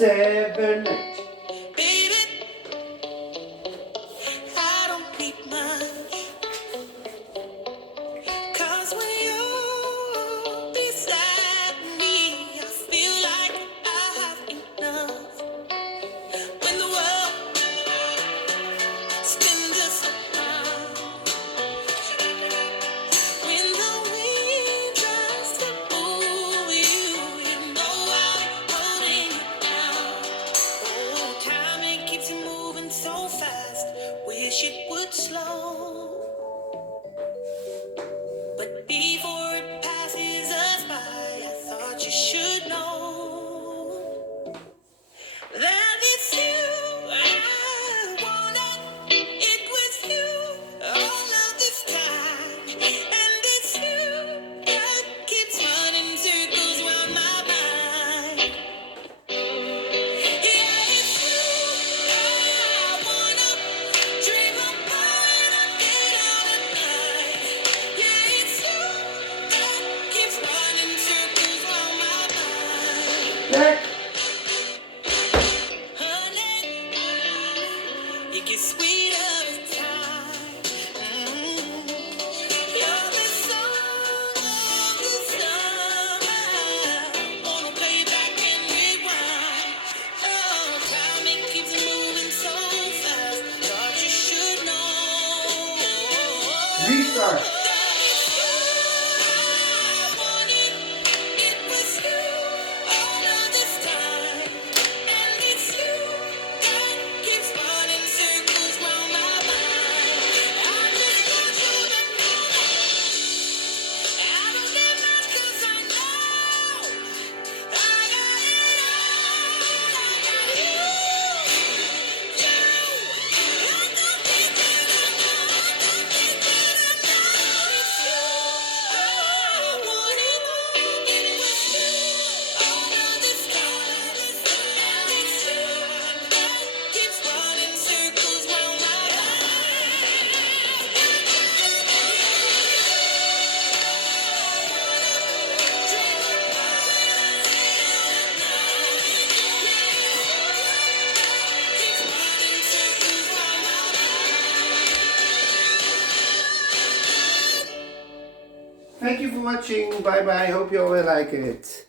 7, 8. Baby, I don't need much, 'cause when you're beside me, I feel like I have enough. When the world spins us around, when the wind tries to move you, you know I'm holding you down. Oh, time, it keeps you moving so fast. Wish it would slow. But before it passes us by, I thought you should know that it's you I wanted. It was you all of this time, and it's you that keeps running circles round my mind. Yeah, it's you I wanna dream about when I get out at night. Yeah, it's you that keeps running circles round my mind. Next. Honey, it gets sweeter with time. You're the song of the summer. Wanna play back and rewind. Oh, time, it keeps moving so fast. Thought you should know. Restart. That it's you I wanted. It was you all of this time, and it's you that keeps running circles round my mind. I just want you to know that I don't get mad 'cause I know I got it all. I got you. I don't think that I know. I don't think that I know it's you I wanted. It was you all of this time, and it's you that keeps running circles round my Thank you for watching. Bye bye. Hope you all will like it.